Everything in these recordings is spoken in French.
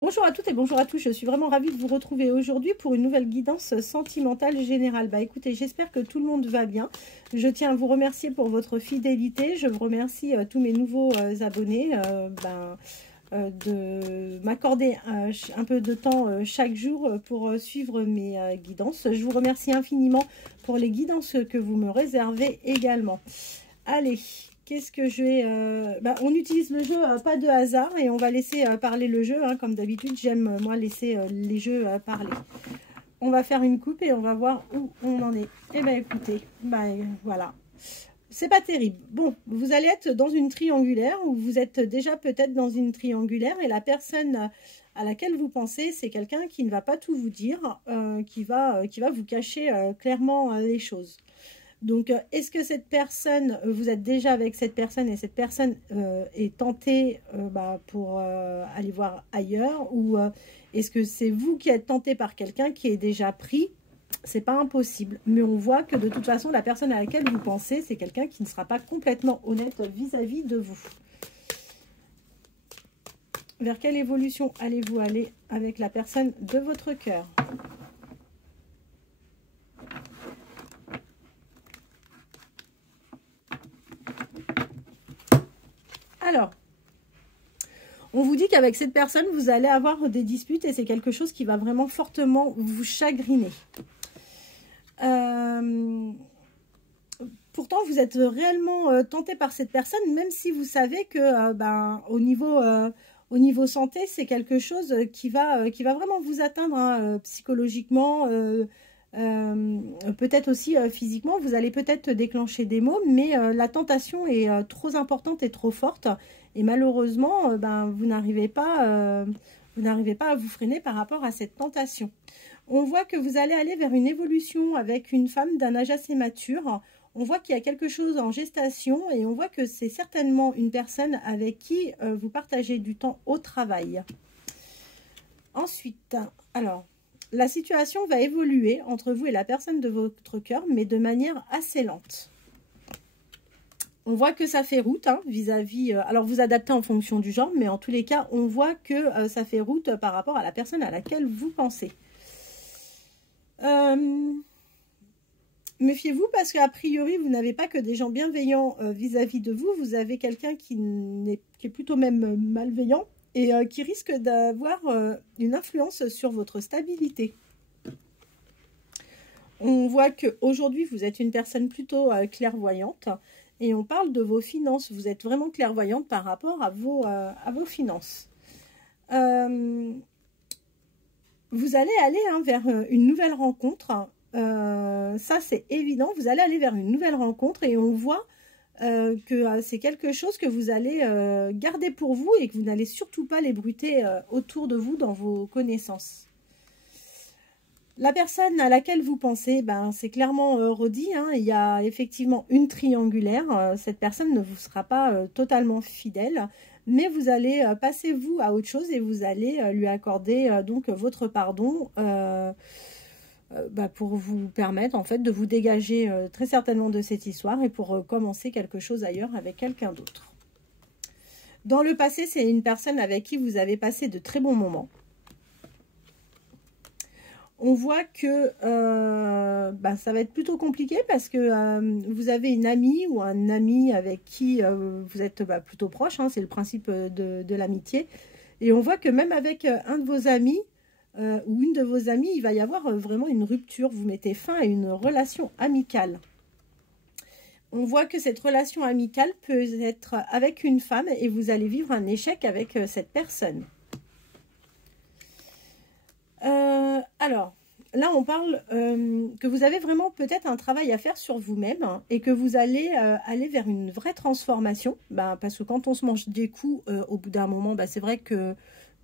Bonjour à toutes et bonjour à tous, je suis vraiment ravie de vous retrouver aujourd'hui pour une nouvelle guidance sentimentale générale. Bah écoutez, j'espère que tout le monde va bien. Je tiens à vous remercier pour votre fidélité. Je vous remercie tous mes nouveaux abonnés de m'accorder un peu de temps chaque jour pour suivre mes guidances. Je vous remercie infiniment pour les guidances que vous me réservez également. Allez, qu'est-ce que je vais... on utilise le jeu pas de hasard et on va laisser parler le jeu. Hein, comme d'habitude, j'aime moi laisser les jeux parler. On va faire une coupe et on va voir où on en est. Eh bien écoutez, voilà. C'est pas terrible. Bon, vous allez être dans une triangulaire ou vous êtes déjà peut-être dans une triangulaire et la personne à laquelle vous pensez, c'est quelqu'un qui ne va pas tout vous dire, qui va vous cacher clairement les choses. Donc, est-ce que cette personne, vous êtes déjà avec cette personne et cette personne est tentée pour aller voir ailleurs ou est-ce que c'est vous qui êtes tenté par quelqu'un qui est déjà pris? C'est pas impossible, mais on voit que de toute façon, la personne à laquelle vous pensez, c'est quelqu'un qui ne sera pas complètement honnête vis-à-vis de vous. Vers quelle évolution allez-vous aller avec la personne de votre cœur ? Alors, on vous dit qu'avec cette personne, vous allez avoir des disputes et c'est quelque chose qui va vraiment fortement vous chagriner. Pourtant, vous êtes réellement tenté par cette personne, même si vous savez que au niveau santé, c'est quelque chose qui va vraiment vous atteindre hein, psychologiquement, peut-être aussi physiquement. Vous allez peut-être déclencher des maux, mais la tentation est trop importante et trop forte. Et malheureusement, vous n'arrivez pas à vous freiner par rapport à cette tentation. On voit que vous allez aller vers une évolution avec une femme d'un âge assez mature. On voit qu'il y a quelque chose en gestation et on voit que c'est certainement une personne avec qui vous partagez du temps au travail. Ensuite, alors, la situation va évoluer entre vous et la personne de votre cœur, mais de manière assez lente. On voit que ça fait route vis-à-vis... alors, vous adaptez en fonction du genre, mais en tous les cas, on voit que ça fait route par rapport à la personne à laquelle vous pensez. Méfiez-vous parce qu'a priori, vous n'avez pas que des gens bienveillants vis-à-vis de vous. Vous avez quelqu'un qui est plutôt même malveillant et qui risque d'avoir une influence sur votre stabilité. On voit qu'aujourd'hui, vous êtes une personne plutôt clairvoyante et on parle de vos finances. Vous êtes vraiment clairvoyante par rapport à vos finances. Vous allez aller vers une nouvelle rencontre. Ça, c'est évident. Vous allez aller vers une nouvelle rencontre et on voit que c'est quelque chose que vous allez garder pour vous et que vous n'allez surtout pas l'ébruiter autour de vous dans vos connaissances. La personne à laquelle vous pensez, c'est clairement redit. Hein, il y a effectivement une triangulaire. Cette personne ne vous sera pas totalement fidèle. Mais vous allez passer, vous, à autre chose et vous allez lui accorder donc votre pardon pour vous permettre, en fait, de vous dégager très certainement de cette histoire et pour commencer quelque chose ailleurs avec quelqu'un d'autre. Dans le passé, c'est une personne avec qui vous avez passé de très bons moments. On voit que ça va être plutôt compliqué parce que vous avez une amie ou un ami avec qui vous êtes plutôt proche. Hein, c'est le principe de l'amitié. Et on voit que même avec un de vos amis ou une de vos amies, il va y avoir vraiment une rupture. Vous mettez fin à une relation amicale. On voit que cette relation amicale peut être avec une femme et vous allez vivre un échec avec cette personne. Alors, là, on parle que vous avez vraiment peut-être un travail à faire sur vous-même hein, et que vous allez aller vers une vraie transformation. Parce que quand on se mange des coups, au bout d'un moment, c'est vrai que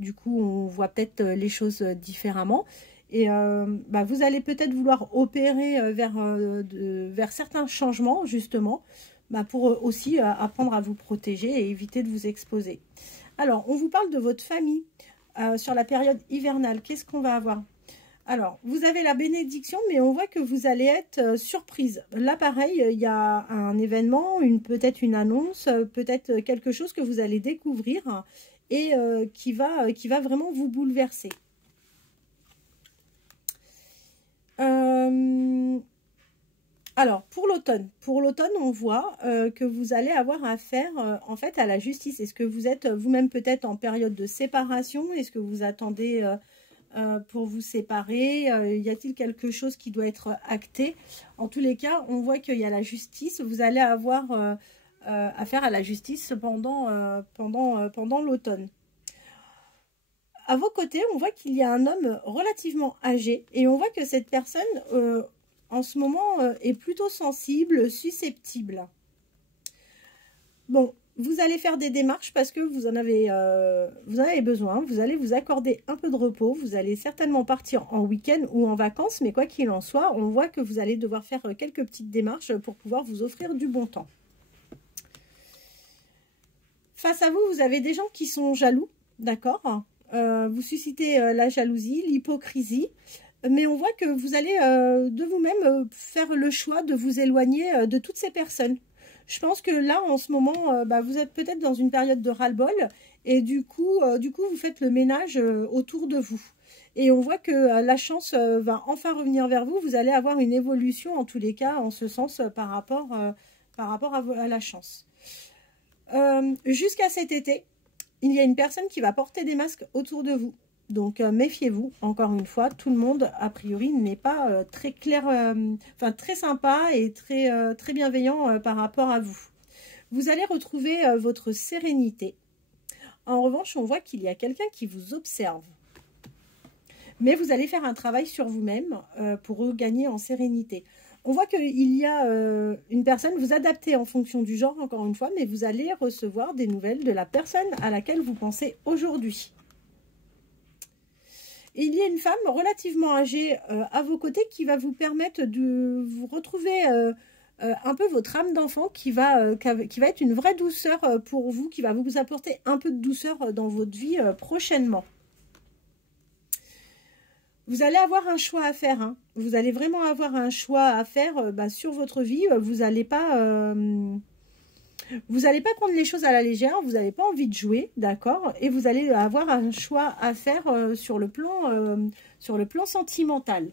du coup, on voit peut-être les choses différemment. Et vous allez peut-être vouloir opérer vers certains changements, justement, pour aussi apprendre à vous protéger et éviter de vous exposer. Alors, on vous parle de votre famille. Sur la période hivernale, qu'est-ce qu'on va avoir? Alors, vous avez la bénédiction, mais on voit que vous allez être surprise. Là, pareil, il y a un événement, peut-être une annonce, peut-être quelque chose que vous allez découvrir et qui va vraiment vous bouleverser. Alors, pour l'automne, on voit que vous allez avoir affaire en fait à la justice. Est-ce que vous êtes vous-même peut-être en période de séparation? Est-ce que vous attendez pour vous séparer? Y a-t-il quelque chose qui doit être acté? En tous les cas, on voit qu'il y a la justice. Vous allez avoir affaire à la justice pendant l'automne. À vos côtés, on voit qu'il y a un homme relativement âgé et on voit que cette personne, en ce moment, est plutôt sensible, susceptible. Bon, vous allez faire des démarches parce que vous en avez besoin. Vous allez vous accorder un peu de repos. Vous allez certainement partir en week-end ou en vacances, mais quoi qu'il en soit, on voit que vous allez devoir faire quelques petites démarches pour pouvoir vous offrir du bon temps. Face à vous, vous avez des gens qui sont jaloux, d'accord ? Vous suscitez la jalousie, l'hypocrisie, mais on voit que vous allez de vous-même faire le choix de vous éloigner de toutes ces personnes. Je pense que là, en ce moment, vous êtes peut-être dans une période de ras-le-bol et du coup, vous faites le ménage autour de vous. Et on voit que la chance va enfin revenir vers vous. Vous allez avoir une évolution, en tous les cas, en ce sens, par rapport à la chance. Jusqu'à cet été, il y a une personne qui va porter des masques autour de vous. Donc, méfiez-vous. Encore une fois, tout le monde, a priori, n'est pas très clair, très sympa et très bienveillant par rapport à vous. Vous allez retrouver votre sérénité. En revanche, on voit qu'il y a quelqu'un qui vous observe. Mais vous allez faire un travail sur vous-même pour regagner en sérénité. On voit qu'il y a une personne, vous adaptez en fonction du genre, encore une fois, mais vous allez recevoir des nouvelles de la personne à laquelle vous pensez aujourd'hui. Il y a une femme relativement âgée à vos côtés qui va vous permettre de vous retrouver un peu votre âme d'enfant qui va être une vraie douceur pour vous, qui va vous apporter un peu de douceur dans votre vie prochainement. Vous allez avoir un choix à faire, hein. Vous allez vraiment avoir un choix à faire sur votre vie. Vous n'allez pas prendre les choses à la légère, vous n'avez pas envie de jouer, d'accord? Et vous allez avoir un choix à faire sur le plan sentimental.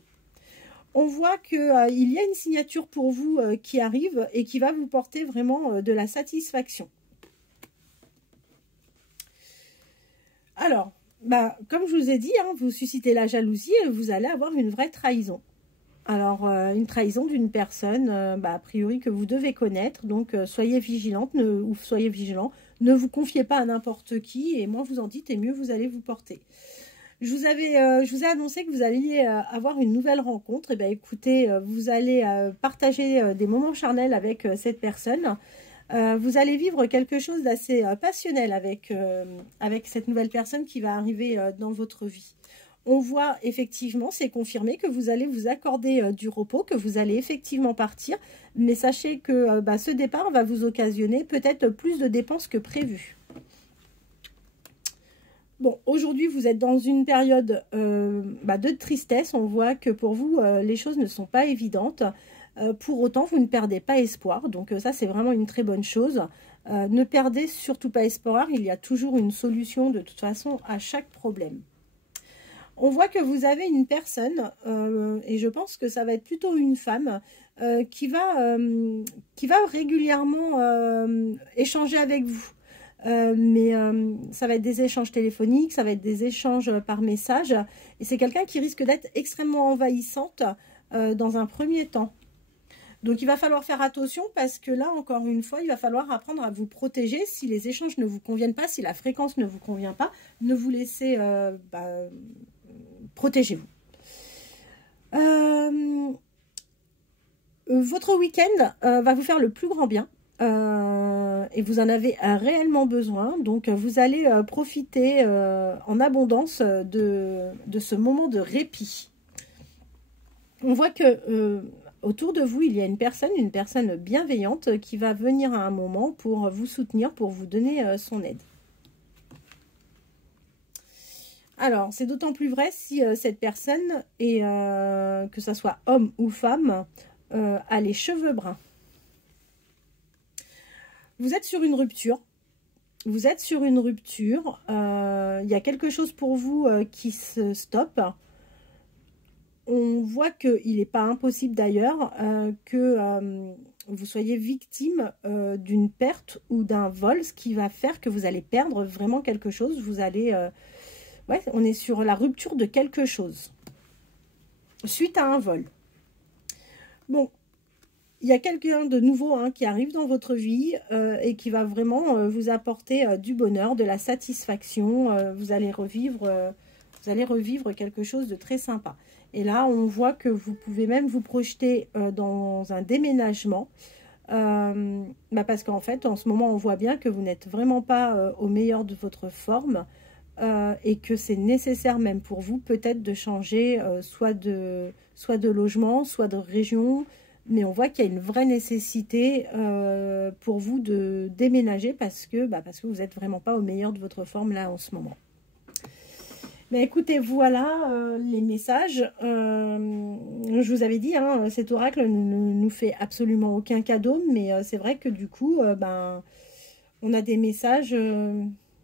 On voit qu'il y a une signature pour vous qui arrive et qui va vous porter vraiment de la satisfaction. Alors, comme je vous ai dit, hein, vous suscitez la jalousie et vous allez avoir une vraie trahison. Alors, une trahison d'une personne, a priori, que vous devez connaître. Donc, soyez vigilante ou soyez vigilant. Ne vous confiez pas à n'importe qui. Et moins vous en dites, et mieux vous allez vous porter. Je vous ai annoncé que vous alliez avoir une nouvelle rencontre. Et bien, écoutez, vous allez partager des moments charnels avec cette personne. Vous allez vivre quelque chose d'assez passionnel avec cette nouvelle personne qui va arriver dans votre vie. On voit effectivement, c'est confirmé, que vous allez vous accorder du repos, que vous allez effectivement partir. Mais sachez que ce départ va vous occasionner peut-être plus de dépenses que prévu. Bon, aujourd'hui, vous êtes dans une période de tristesse. On voit que pour vous, les choses ne sont pas évidentes. Pour autant, vous ne perdez pas espoir. Donc ça, c'est vraiment une très bonne chose. Ne perdez surtout pas espoir. Il y a toujours une solution de toute façon à chaque problème. On voit que vous avez une personne, et je pense que ça va être plutôt une femme, qui va régulièrement échanger avec vous. Mais ça va être des échanges téléphoniques, ça va être des échanges par message. Et c'est quelqu'un qui risque d'être extrêmement envahissante dans un premier temps. Donc, il va falloir faire attention parce que là, encore une fois, il va falloir apprendre à vous protéger. Si les échanges ne vous conviennent pas, si la fréquence ne vous convient pas, ne vous laissez... protégez-vous. Votre week-end va vous faire le plus grand bien. Et vous en avez réellement besoin. Donc, vous allez profiter en abondance de ce moment de répit. On voit que... autour de vous, il y a une personne bienveillante qui va venir à un moment pour vous soutenir, pour vous donner son aide. Alors, c'est d'autant plus vrai si cette personne, que ce soit homme ou femme, a les cheveux bruns. Vous êtes sur une rupture. vous êtes sur une rupture. Il y a quelque chose pour vous qui se stoppe. On voit qu'il n'est pas impossible d'ailleurs que vous soyez victime d'une perte ou d'un vol, ce qui va faire que vous allez perdre vraiment quelque chose. Vous allez... ouais, on est sur la rupture de quelque chose suite à un vol. Bon, il y a quelqu'un de nouveau qui arrive dans votre vie et qui va vraiment vous apporter du bonheur, de la satisfaction. Vous allez revivre quelque chose de très sympa. Et là, on voit que vous pouvez même vous projeter dans un déménagement. Parce qu'en fait, en ce moment, on voit bien que vous n'êtes vraiment pas au meilleur de votre forme et que c'est nécessaire même pour vous peut-être de changer soit de logement, soit de région. Mais on voit qu'il y a une vraie nécessité pour vous de déménager parce que vous n'êtes vraiment pas au meilleur de votre forme là en ce moment. Mais écoutez, voilà les messages. Je vous avais dit, cet oracle ne nous fait absolument aucun cadeau, mais c'est vrai que du coup, on a des messages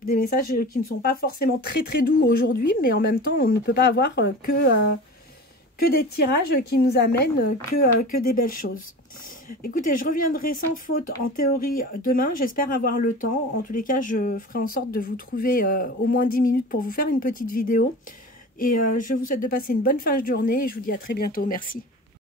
qui ne sont pas forcément très très doux aujourd'hui, mais en même temps, on ne peut pas avoir que des tirages qui nous amènent que des belles choses. Écoutez, je reviendrai sans faute en théorie demain. J'espère avoir le temps. En tous les cas, je ferai en sorte de vous trouver au moins 10 minutes pour vous faire une petite vidéo. Et je vous souhaite de passer une bonne fin de journée et je vous dis à très bientôt. Merci.